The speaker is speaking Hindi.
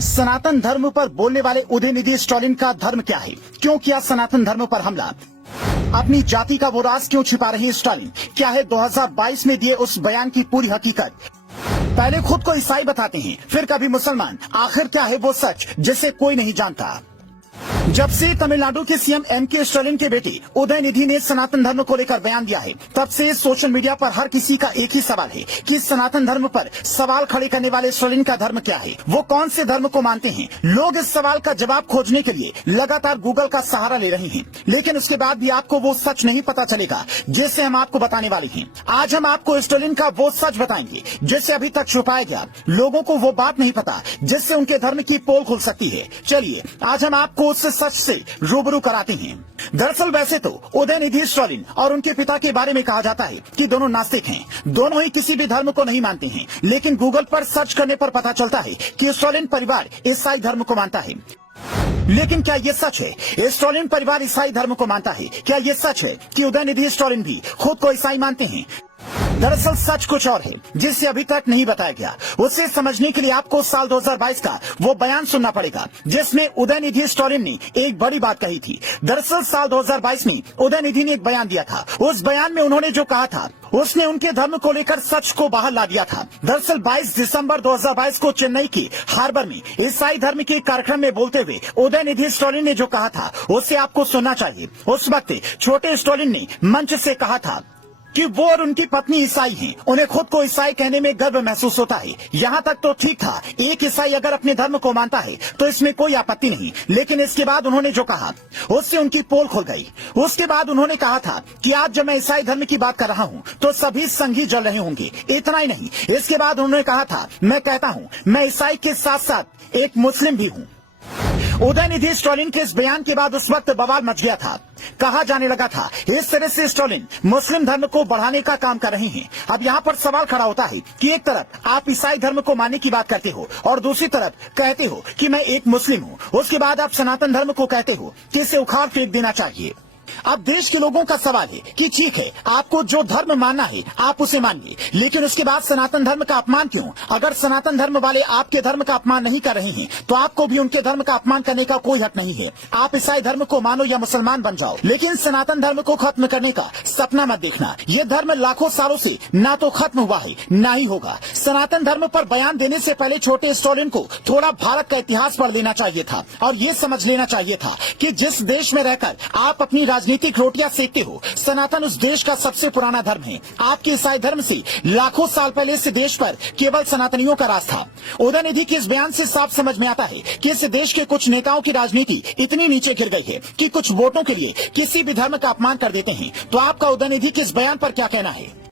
सनातन धर्म पर बोलने वाले उदयनिधि स्टालिन का धर्म क्या है? क्यों किया सनातन धर्म पर हमला? अपनी जाति का वो राज क्यों छिपा रहे हैं स्टालिन? क्या है 2022 में दिए उस बयान की पूरी हकीकत? पहले खुद को ईसाई बताते हैं, फिर कभी मुसलमान। आखिर क्या है वो सच जिसे कोई नहीं जानता? जब से तमिलनाडु के सीएम एमके स्टालिन के बेटे उदयनिधि ने सनातन धर्म को लेकर बयान दिया है, तब से सोशल मीडिया पर हर किसी का एक ही सवाल है कि सनातन धर्म पर सवाल खड़े करने वाले स्टालिन का धर्म क्या है? वो कौन से धर्म को मानते हैं? लोग इस सवाल का जवाब खोजने के लिए लगातार गूगल का सहारा ले रहे हैं, लेकिन उसके बाद भी आपको वो सच नहीं पता चलेगा जिसे हम आपको बताने वाले हैं। आज हम आपको स्टालिन का वो सच बताएंगे जिसे अभी तक छुपाया गया। लोगों को वो बात नहीं पता जिससे उनके धर्म की पोल खुल सकती है। चलिए आज हम आपको उस सच से रूबरू कराते हैं। दरअसल वैसे तो उदयनिधि स्टालिन और उनके पिता के बारे में कहा जाता है कि दोनों नास्तिक हैं, दोनों ही किसी भी धर्म को नहीं मानते हैं। लेकिन गूगल पर सर्च करने पर पता चलता है कि स्टालिन परिवार ईसाई धर्म को मानता है। लेकिन क्या ये सच है? स्टालिन परिवार ईसाई धर्म को मानता है। क्या ये सच है कि उदयनिधि स्टालिन भी खुद को ईसाई मानते हैं? दरअसल सच कुछ और है जिसे अभी तक नहीं बताया गया। उसे समझने के लिए आपको साल 2022 का वो बयान सुनना पड़ेगा जिसमें उदयनिधि स्टालिन ने एक बड़ी बात कही थी। दरअसल साल 2022 में उदयनिधि ने एक बयान दिया था। उस बयान में उन्होंने जो कहा था उसने उनके धर्म को लेकर सच को बाहर ला दिया था। दरअसल 22 दिसंबर 2022 को चेन्नई के हार्बर में ईसाई धर्म के कार्यक्रम में बोलते हुए उदयनिधि स्टालिन ने जो कहा था उसे आपको सुनना चाहिए। उस वक्त छोटे स्टालिन ने मंच से कहा था कि वो और उनकी पत्नी ईसाई हैं। उन्हें खुद को ईसाई कहने में गर्व महसूस होता है। यहाँ तक तो ठीक था, एक ईसाई अगर अपने धर्म को मानता है तो इसमें कोई आपत्ति नहीं। लेकिन इसके बाद उन्होंने जो कहा उससे उनकी पोल खुल गई। उसके बाद उन्होंने कहा था कि आज जब मैं ईसाई धर्म की बात कर रहा हूँ तो सभी संघी जल रहे होंगे। इतना ही नहीं, इसके बाद उन्होंने कहा था मैं कहता हूँ मैं ईसाई के साथ साथ एक मुस्लिम भी हूँ। उदयनिधि स्टालिन के इस बयान के बाद उस वक्त बवाल मच गया था। कहा जाने लगा था इस तरह से स्टालिन मुस्लिम धर्म को बढ़ाने का काम कर रहे हैं। अब यहाँ पर सवाल खड़ा होता है कि एक तरफ आप ईसाई धर्म को मानने की बात करते हो और दूसरी तरफ कहते हो कि मैं एक मुस्लिम हूँ। उसके बाद आप सनातन धर्म को कहते हो कि इसे उखाड़ फेंक देना चाहिए। अब देश के लोगों का सवाल है कि ठीक है, आपको जो धर्म मानना है आप उसे मानिए, लेकिन उसके बाद सनातन धर्म का अपमान क्यों? अगर सनातन धर्म वाले आपके धर्म का अपमान नहीं कर रहे हैं तो आपको भी उनके धर्म का अपमान करने का कोई हक नहीं है। आप ईसाई धर्म को मानो या मुसलमान बन जाओ, लेकिन सनातन धर्म को खत्म करने का सपना मत देखना। ये धर्म लाखों सालों से ना तो खत्म हुआ है ना ही होगा। सनातन धर्म पर बयान देने से पहले छोटे स्टालिन को थोड़ा भारत का इतिहास पढ़ लेना चाहिए था और ये समझ लेना चाहिए था कि जिस देश में रहकर आप अपनी राजनीतिक रोटियां सेकते हो, सनातन उस देश का सबसे पुराना धर्म है। आपके ईसाई धर्म से लाखों साल पहले इस देश पर केवल सनातनियों का राज था। उदयनिधि के इस बयान से साफ समझ में आता है कि इस देश के कुछ नेताओं की राजनीति इतनी नीचे गिर गई है कि कुछ वोटों के लिए किसी भी धर्म का अपमान कर देते हैं। तो आपका उदयनिधि के इस बयान पर क्या कहना है?